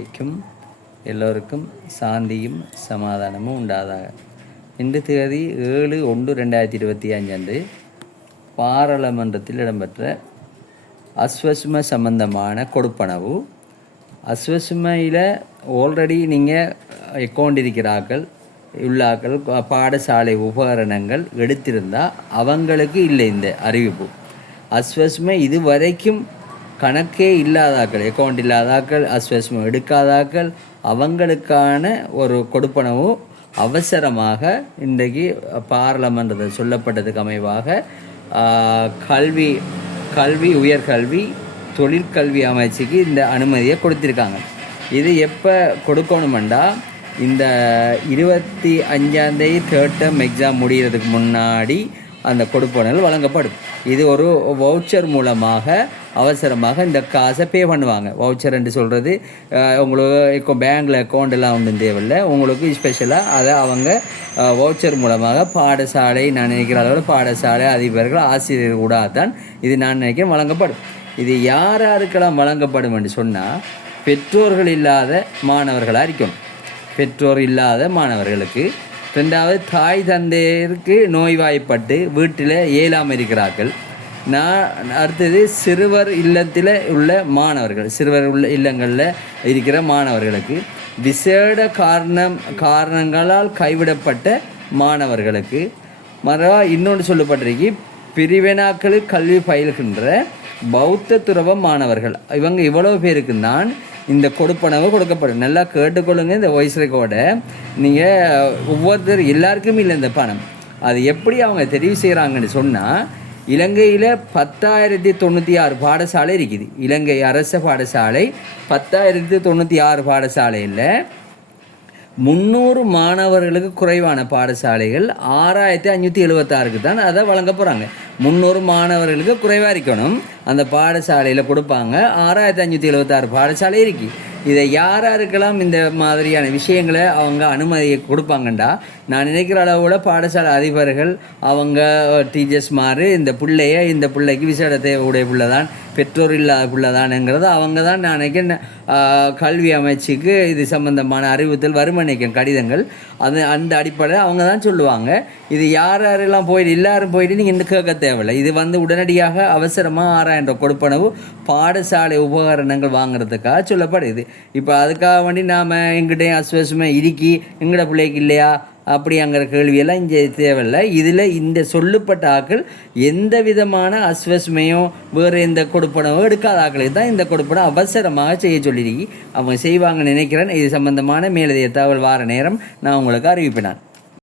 கிடைக்கும் எல்லோருக்கும் சாந்தியும் சமாதானமும் உண்டாதாக. இன்று தேதி ஏழு ஒன்று ரெண்டாயிரத்தி இருபத்தி அஞ்சு பாராளுமன்றத்தில் இடம்பெற்ற அஸ்வசும சம்பந்தமான கொடுப்பனவு. அஸ்வசுமையில் ஆல்ரெடி நீங்கள் அக்கௌண்ட் இருக்கிறார்கள் உள்ளாக்கள் பாடசாலை உபகரணங்கள் எடுத்திருந்தால் அவங்களுக்கு இல்லை இந்த அறிவிப்பு. அஸ்வஸ்மை இதுவரைக்கும் கணக்கே இல்லாதாக்கள் அக்கௌண்ட் இல்லாதாக்கள் அஸ்வஸ்மை எடுக்காதாக்கள் அவங்களுக்கான ஒரு கொடுப்பனவு அவசரமாக இன்றைக்கு பாராளுமன்றத்தில் சொல்லப்பட்டதுக்கு அமைவாக கல்வி கல்வி உயர்கல்வி தொழிற்கல்வி அமைச்சுக்கு இந்த அனுமதியை கொடுத்துருக்காங்க. இது எப்போ கொடுக்கணுமெண்டா இந்த இருபத்தி அஞ்சாந்தேதி தேர்ட் டேர்ம் எக்ஸாம் முடிகிறதுக்கு முன்னாடி அந்த கொடுப்பனல் வழங்கப்படும். இது ஒரு வவுச்சர் மூலமாக அவசரமாக இந்த காசை பே பண்ணுவாங்க. வவுச்சர் என்று சொல்கிறது உங்களுக்கு இப்போ பேங்க்கில் அக்கௌண்ட் எல்லாம் ஒன்றும் தேவையில்லை. உங்களுக்கு ஸ்பெஷலாக அதை அவங்க வவுச்சர் மூலமாக பாடசாலை நான் நினைக்கிற அளவில் பாடசாலை அதிபர்கள் ஆசிரியர்கள் கூட தான் இது நான் நினைக்கிறேன் வழங்கப்படும். இது யார் யாருக்கெல்லாம் வழங்கப்படும் என்று சொன்னால் பெற்றோர்கள் இல்லாத மாணவர்களாக இருக்கணும். பெற்றோர் இல்லாத மாணவர்களுக்கு ரெண்டாவது தாய் தந்தையருக்கு நோய்வாய்ப்பட்டு வீட்டில் ஏழாமல் இருக்கிறார்கள். நான் அடுத்தது சிறுவர் இல்லத்தில் உள்ள மாணவர்கள் சிறுவர் உள்ள இல்லங்களில் இருக்கிற மாணவர்களுக்கு விசேட காரணம் காரணங்களால் கைவிடப்பட்ட மாணவர்களுக்கு மறவா இன்னொன்று சொல்லப்பட்டிருக்கு பிரிவினாக்களில் கல்வி பயில்கின்ற பௌத்த துறவ மாணவர்கள். இவங்க இவ்வளோ பேருக்கு தான் இந்த கொடுப்பனவு கொடுக்கப்படும். நல்லா கேட்டுக்கொள்ளுங்க இந்த வாய்ஸ் ரெக்கார்டை நீங்கள் ஒவ்வொருத்தர் எல்லாருக்கும் இல்லை இந்த பணம். அது எப்படி அவங்க தெரிவு செய்கிறாங்கன்னு சொன்னால் இலங்கையில் பத்தாயிரத்தி தொண்ணூற்றி ஆறு பாடசாலை இருக்குது. இலங்கை அரச பாடசாலை பத்தாயிரத்தி தொண்ணூற்றி ஆறு பாடசாலையில் முந்நூறு மாணவர்களுக்கு குறைவான பாடசாலைகள் ஆறாயிரத்தி அஞ்சூற்றி எழுபத்தாறுக்கு தான் அதை வழங்க போகிறாங்க முந்நூறு மாணவர்களுக்கு குறைவாக இருக்கணும் அந்த பாடசாலையில் கொடுப்பாங்க. ஆறாயிரத்தி அஞ்சூற்றி எழுபத்தாறு பாடசாலை இருக்கு. இதை யார் யாருக்கெல்லாம் இந்த மாதிரியான விஷயங்களை அவங்க அனுமதியை கொடுப்பாங்கண்டா? நான் நினைக்கிற அளவில் பாடசாலை அதிபர்கள் அவங்க டீச்சர்ஸ் மாறு இந்த பிள்ளைய இந்த பிள்ளைக்கு விசேட தேவையுடைய பிள்ளை தான் பெற்றோர் இல்லாத பிள்ளை அவங்க தான் நான் நினைக்கிறேன் கல்வி அமைச்சுக்கு இது சம்பந்தமான அறிவுறுத்தல் வரும் நினைக்கிறேன் கடிதங்கள். அது அந்த அடிப்படையில் அவங்க தான் சொல்லுவாங்க. இது யார் யாரெல்லாம் போயிட்டு எல்லாரும் போயிட்டு நீங்கள் இன்னும் கேட்க தேவையில்லை. இது வந்து உடனடியாக அவசரமாக ஆறாயிரம் கொடுப்பனவு பாடசாலை உபகரணங்கள் வாங்குறதுக்காக சொல்லப்படுது. இப்போ அதுக்காக வேண்டி நாம் எங்கிட்டையும் அஸ்வசமாக இருக்கி எங்கட பிள்ளைக்கு இல்லையா? அப்படிங்கிற கேள்வியெல்லாம் இங்கே தேவையில்லை. இதில் இந்த சொல்லப்பட்ட ஆக்கள் எந்த விதமான அஸ்வஸ்மையோ வேறு எந்த கொடுப்பனவோ எடுக்காத ஆக்களுக்கு தான் இந்த கொடுப்பனம் அவசரமாக செய்ய சொல்லியிருக்கி. அவங்க செய்வாங்கன்னு நினைக்கிறேன். இது சம்பந்தமான மேலதிக தகவல் வார நேரம் நான் உங்களுக்கு அறிவிப்பினேன்